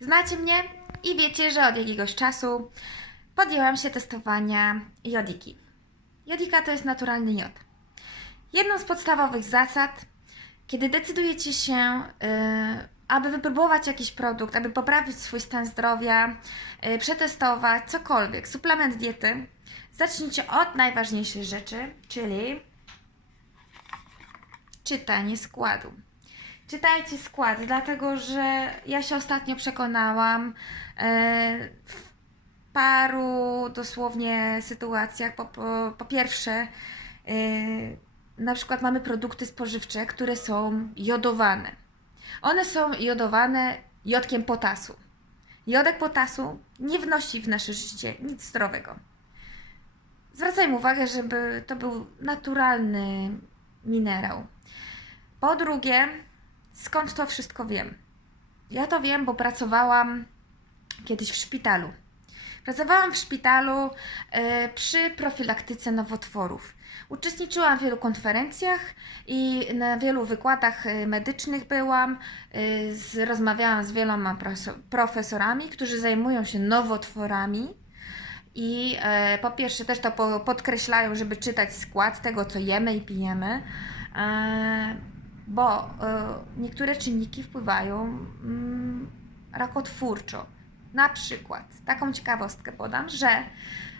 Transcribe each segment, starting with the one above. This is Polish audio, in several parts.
Znacie mnie i wiecie, że od jakiegoś czasu podjęłam się testowania jodiki. Jodika to jest naturalny jod. Jedną z podstawowych zasad, kiedy decydujecie się, y, aby wypróbować jakiś produkt, aby poprawić swój stan zdrowia, y, przetestować cokolwiek, suplement diety, zacznijcie od najważniejszej rzeczy, czyli czytanie składu. Czytajcie skład, dlatego że ja się ostatnio przekonałam e, w paru dosłownie sytuacjach. Po, po, po pierwsze, e, na przykład mamy produkty spożywcze, które są jodowane. One są jodowane jodkiem potasu. Jodek potasu nie wnosi w nasze życie nic zdrowego. Zwracajmy uwagę, żeby to był naturalny minerał. Po drugie, skąd to wszystko wiem? Ja to wiem, bo pracowałam kiedyś w szpitalu. Pracowałam w szpitalu e, przy profilaktyce nowotworów. Uczestniczyłam w wielu konferencjach i na wielu wykładach e, medycznych byłam. z, rozmawiałam z wieloma profesorami, którzy zajmują się nowotworami. I po pierwsze też to po, podkreślają, żeby czytać skład tego, co jemy i pijemy, e, bo e, niektóre czynniki wpływają mm, rakotwórczo. Na przykład, taką ciekawostkę podam, że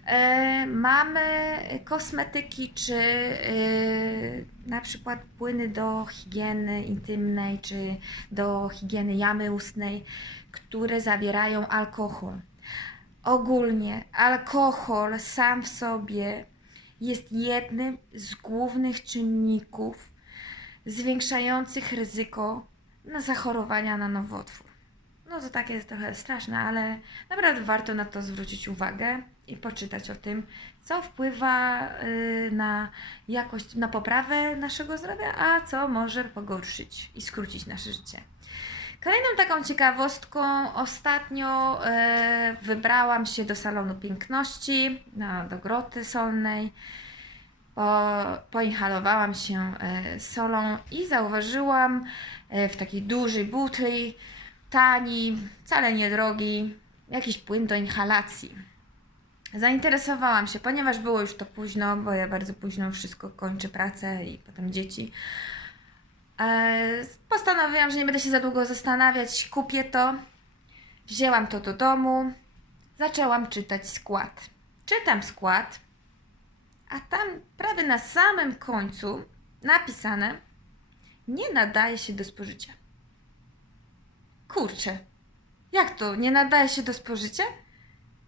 e, mamy kosmetyki czy e, na przykład płyny do higieny intymnej czy do higieny jamy ustnej, które zawierają alkohol. Ogólnie alkohol sam w sobie jest jednym z głównych czynników zwiększających ryzyko na zachorowania na nowotwór. No to takie jest trochę straszne, ale naprawdę warto na to zwrócić uwagę i poczytać o tym, co wpływa y, na jakość, na poprawę naszego zdrowia, a co może pogorszyć i skrócić nasze życie. Kolejną taką ciekawostką ostatnio e, wybrałam się do salonu piękności, no, do groty solnej. Po, poinhalowałam się e, solą i zauważyłam e, w takiej dużej butli, tani, wcale niedrogi, jakiś płyn do inhalacji. Zainteresowałam się, ponieważ było już to późno, bo ja bardzo późno wszystko kończę pracę i potem dzieci. E, Postanowiłam, że nie będę się za długo zastanawiać, kupię to. Wzięłam to do domu, zaczęłam czytać skład. Czytam skład, a tam prawie na samym końcu napisane: Nie nadaje się do spożycia. Kurczę, jak to? Nie nadaje się do spożycia?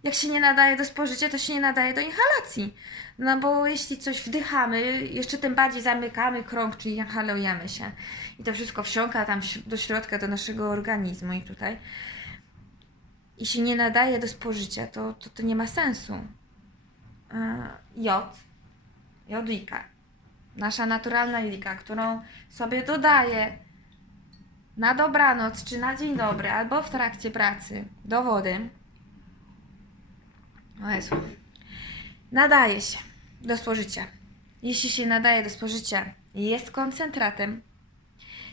Jak się nie nadaje do spożycia, to się nie nadaje do inhalacji. No bo jeśli coś wdychamy, jeszcze tym bardziej zamykamy krąg, czyli inhalujemy się. I to wszystko wsiąka tam do środka, do naszego organizmu i tutaj. I się nie nadaje do spożycia, to, to, to nie ma sensu. E, Jod, jodika, nasza naturalna jodika, którą sobie dodaję na dobranoc czy na dzień dobry, albo w trakcie pracy do wody. O Jezu. Nadaje się do spożycia. Jeśli się nadaje do spożycia jest koncentratem,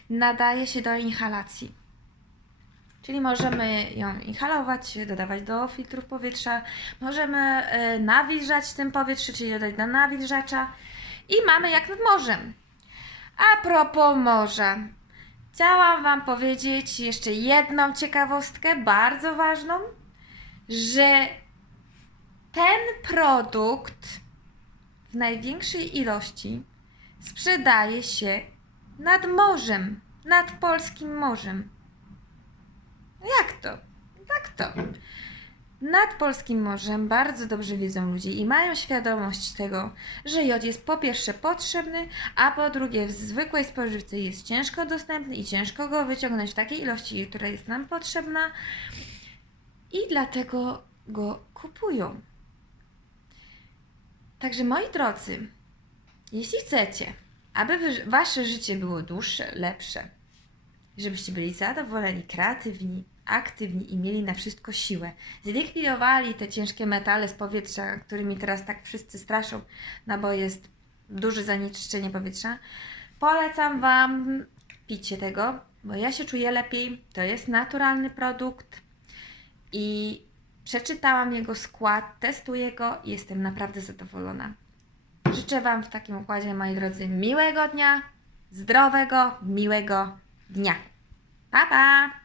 nadaje się do inhalacji. Czyli możemy ją inhalować, dodawać do filtrów powietrza, możemy e, nawilżać tym powietrze, czyli dodać do nawilżacza i mamy jak nad morzem. A propos morza, chciałam Wam powiedzieć jeszcze jedną ciekawostkę, bardzo ważną, że ten produkt w największej ilości sprzedaje się nad morzem, nad polskim morzem. No Jak to? Tak to. Nad polskim morzem bardzo dobrze wiedzą ludzie i mają świadomość tego, że jod jest po pierwsze potrzebny, a po drugie w zwykłej spożywce jest ciężko dostępny i ciężko go wyciągnąć w takiej ilości, która jest nam potrzebna i dlatego go kupują. Także moi drodzy, jeśli chcecie, aby wasze życie było dłuższe, lepsze, żebyście byli zadowoleni, kreatywni, aktywni i mieli na wszystko siłę, zlikwidowali te ciężkie metale z powietrza, którymi teraz tak wszyscy straszą, no bo jest duże zanieczyszczenie powietrza, polecam Wam picie tego, bo ja się czuję lepiej, to jest naturalny produkt, i przeczytałam jego skład, testuję go i jestem naprawdę zadowolona. Życzę Wam w takim układzie, moi drodzy, miłego dnia, zdrowego, miłego dnia. Pa, pa!